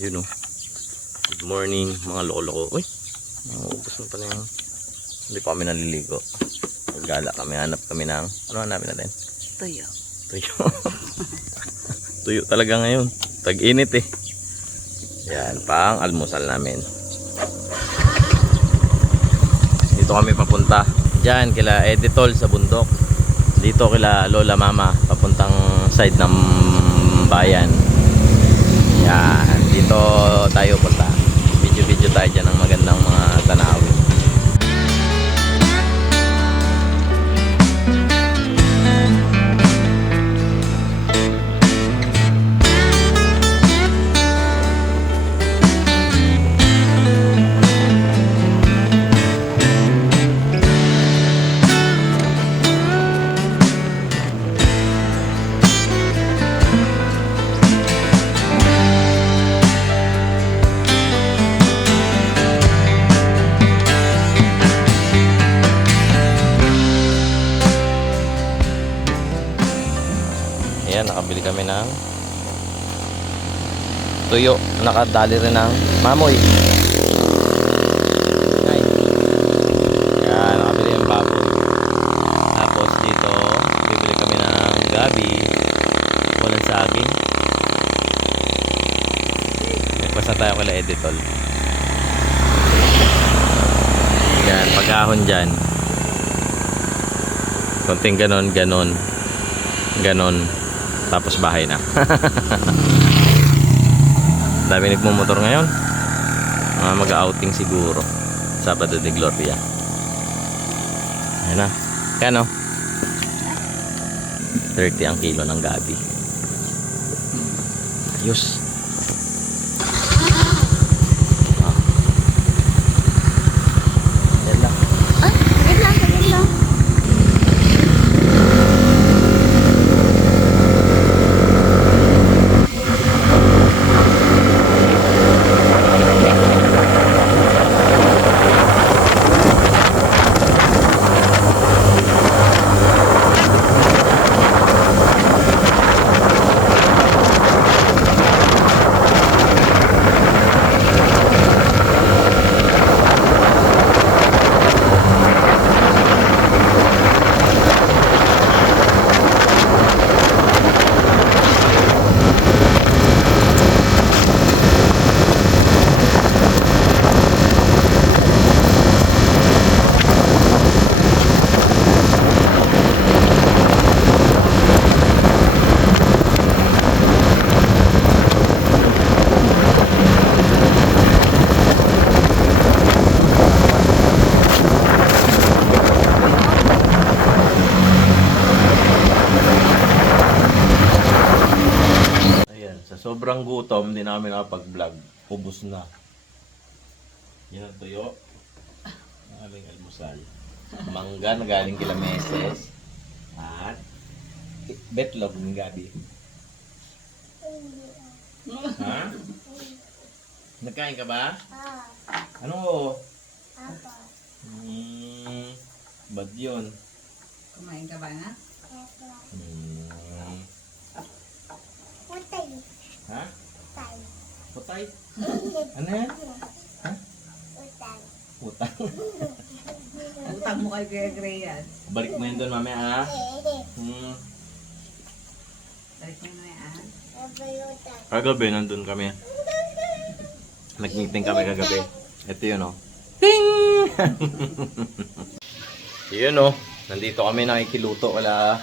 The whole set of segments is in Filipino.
Yun oh. Good morning mga lolo ko. Uy, naubos na pala yung... Hindi pa kami naliligo. Gala kami, hanap kami ng... Ano hanapin natin? Tuyo. Tuyo. Tuyo talaga ngayon. Tag-init eh. Yan, pang almusal namin. Dito kami papunta. Diyan, kila Editol sa bundok. Dito kila Lola Mama, papuntang side ng bayan. Yan, dito tayo punta. Video tayo dyan ng magandang mga tanawin. Ayan, nakabili kami ng tuyo. Nakadali rin ng mamoy. Ayan, nakabili ng baboy. Tapos dito, bibili kami ng gabi. Walang saging. Nagpasa tayo kala Editol. Ayan, pag-ahon dyan. Konting ganon. Tapos bahay na. Dami nagmumotor ngayon. Mag-outing siguro. Sabado de Gloria. Ayan na. Kano? 30 ang kilo ng gabi. Ayos. Ayan lang. Wait lang. Sobrang gutom, hindi namin nakapag-vlog. Ubus na. Yan ang tuyo. Ang aming almusal. Mangga na galing kila Meses. At betlog ng gabi. Ha? Nagkain ka ba? Ano? Bad yun. Kumain ka ba na? Ha? Putay? Ano yan? Ha? Utang. Utang mo kay Kuya Grayan. Balik mo yun doon mamaya ha? Balik mo na yan. Kagabi nandun kami. Nag-meeting kami kagabi. Ito yun oh. Ting! Yun oh. Nandito kami nakikiluto. Wala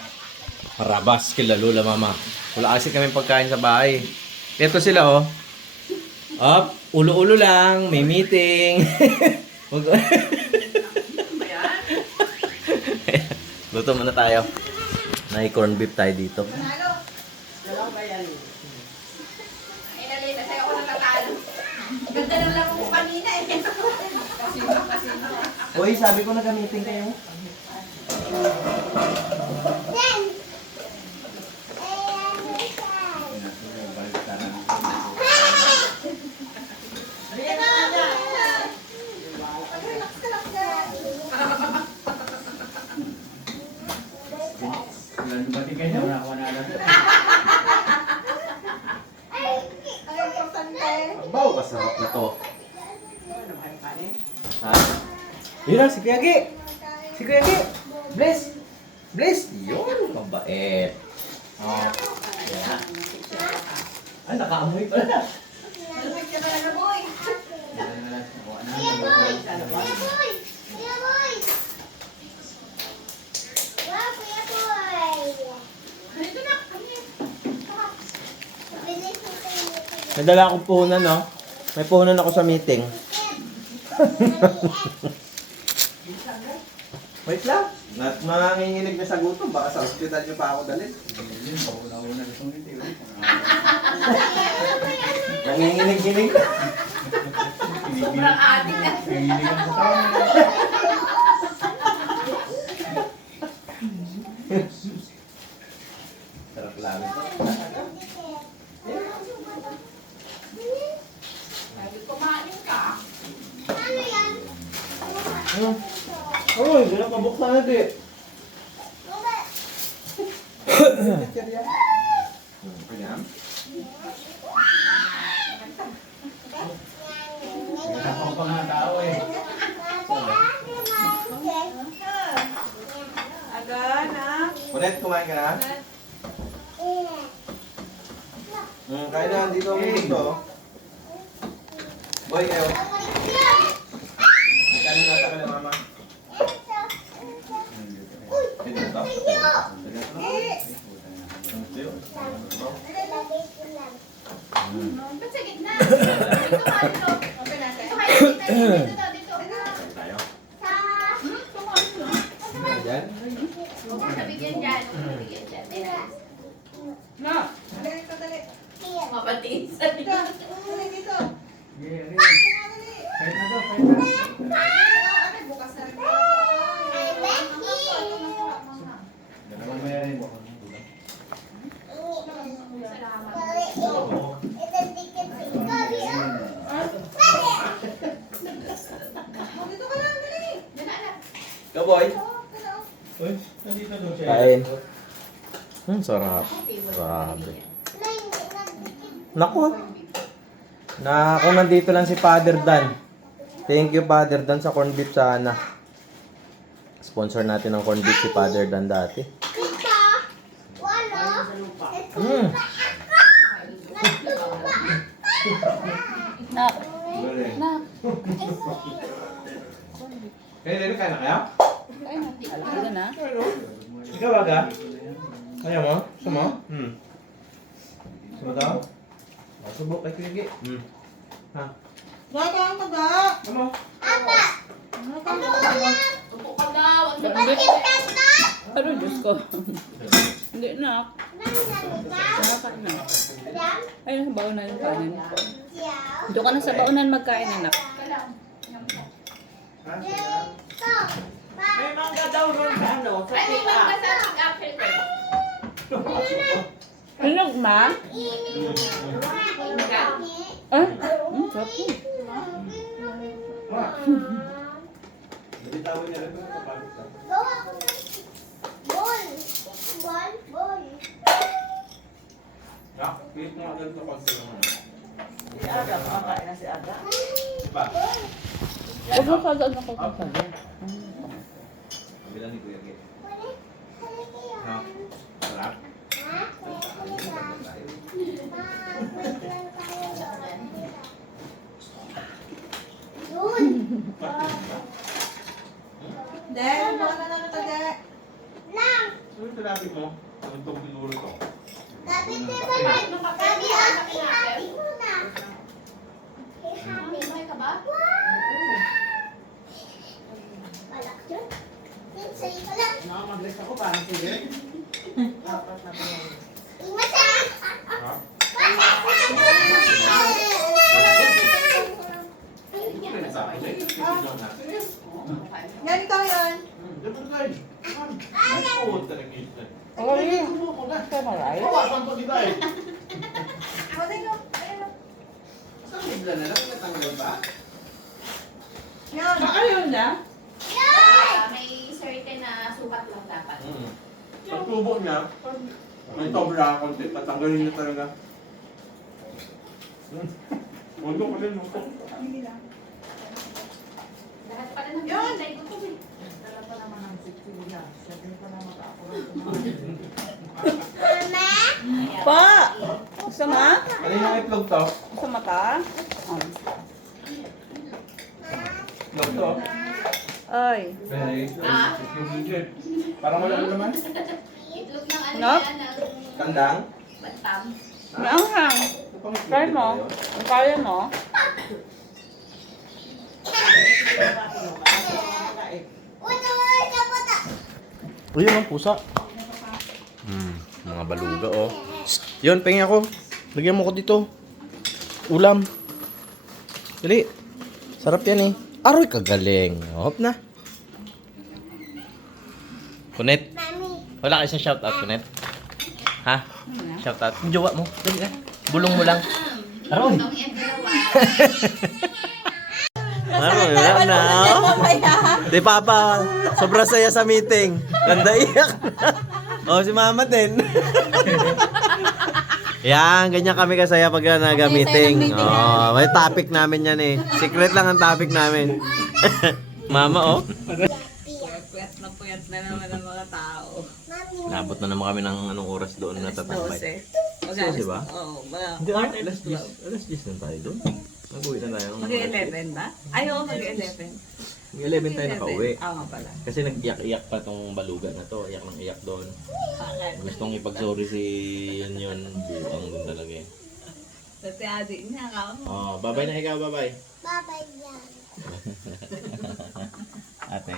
rabas kila Lola Mama. Wala kasi kami pagkain sa bahay. Ito sila oh. Up, ulo-ulo lang, may meeting. Luto muna tayo. Nai-corn beef tayo dito. Dalaw ba yan? Ay, nalita sa'yo ako natatalo. Ganda ng laro ko kanina eh. Kasino. Uy, sabi ko nag-meeting kayo. Pati kayo, wala. Ay, importante. Baw, kasarap na to. Ano ba yung kanin? Ha? Yun lang, si Kuya Gi. Si Kuya Gi. Bless. Bless. Yun, mabait. Oh. Yeah. Ay, nakaamoy pala. Malamig ka talaga, boy. Kuya Boy! Kuya Boy! Kuya Boy! Wow, Kuya Boy! Dito na, kami. Bilis mo tayo. Nadala akong puhunan, no? May puhunan ako sa meeting. Wait lang. Nanginginig na sa gutom. Baka sa ospital niyo pa ako dalhin. Nanginginig-ginig na. Sobrang adik na. Sarap lang ito. Sabi, kumain ka. Ano yan? Oh, hindi na pabuksan na di. Kanyam? Aga, na. Ulit, kumain ka na? Kain na, dito ang gusto. Boy, kayo. Kanin nata ka na, mama. Dito. Ba't sa gitna? Dito ka, dito. Okay na, dito kayo. Dito, dito. Tayo. Kumain ka. Ayan. Huwag mo nabigyan dyan. Huwag mo nabigyan dyan. Na. Dali, dali. Mapatiin sa dito. Dali, dito. Bukas na rin. Dito ka lang, dali. Dito na. Go, boy. Uy, nandito daw siya. Kain. Sarap. Grabe. Naku. Na kung nandito lang si Father Dan. Thank you, Father Dan, sa corned beef sana. Sponsor natin ng corned beef si Father Dan dati. Mm. Kaya nila kaya na kaya? Alaga na. Ikaw aga? Kaya mo? Gusto mo? Gusto mo daw? Subok kay Kuya Gi. Ha? Gaga ang taga. Ano? Tupo ka daw. Ang Pero Diyos ko. Hindi na. Nakakain na. Ay, nasa baunan yung kanin. Doon ka na sa baunan magkain, anak. May mangga daw ron sa ano. Ay, may mangga sa apple ko. Ano, ma? Mangga? Ah? Sarap yun. Bitawan niya rin ito kapag ka. Ya, wait mo agad ito pag sila mo. Si Aga, makakain na si Aga. Diba? Huwag mo kagad na kagad. Kabila ni Kuya Gi. Ha? Sarap? Dahil, baka na lang taga. Ano yung sinabi mo? Ang itong pinuro ko. May ka ba? Nakamag-list ako para sige. Apat na po. Ha? Ano yung sabi niya? Tignan natin. Yan, ikaw yan. Diba tayo? Oo, talagang isa. Ay, kaya maray. Bawasan pa kita eh. Pwede ko. Ayun. Isang bigla na lang, natanggal ba? Yan. Ayun na. May certain na sukat lang dapat. Pag tubo niya, may sobra konti, patanggalin niya talaga. Mundo ka din mo. Lahat pala ng pinatay ko to eh. Pa! Gusto mo? Ano yung itlog to? Gusto mo ta? Itlog to. Ay. Parang wala naman. Itlog ng ano Nope. yan, ng Kandang. bantam. Maanghang. Try mo. Ang kaya mo. Uy, yun ang pusa. Mga baluga, oh. Yun, pengi ako. Lagyan mo ko dito. Ulam. Dali. Sarap yan eh. Aroy, kagaling. Hop na. Kunet. Wala kayo sa shoutout, Kunet? Ha? Shoutout. Yung jowa mo. Dali ka. Bulong mo lang. Aroy. Itong yan dalawa. Aroy, wala na. Di papa, sobrang saya sa meeting. Ganda iyak. Oh, si mama din. Yan, ganyan kami kasaya pag nag-meeting. Oh, may topic namin yan eh. Secret lang ang topic namin. Mama, oh. Puyat na naman ang mga tao. Nabot na naman kami ng anong oras doon na tatambay. Kasi ba? Oo, ba? Hindi, alas 10 na tayo doon. Nag-uwi na tayo. Mag-11 ba? Ay, oo, mag-11. Mag-11 tayo nakauwi. Oo nga pala. Kasi nag-iyak-iyak pa tong baluga na to. Iyak ng iyak doon. Bakit? Gustong ipag-sorry si yun. Buang doon talaga eh. Dati adi niya ka. Oh, babay na ikaw, babay. Bye-bye yan. Ate.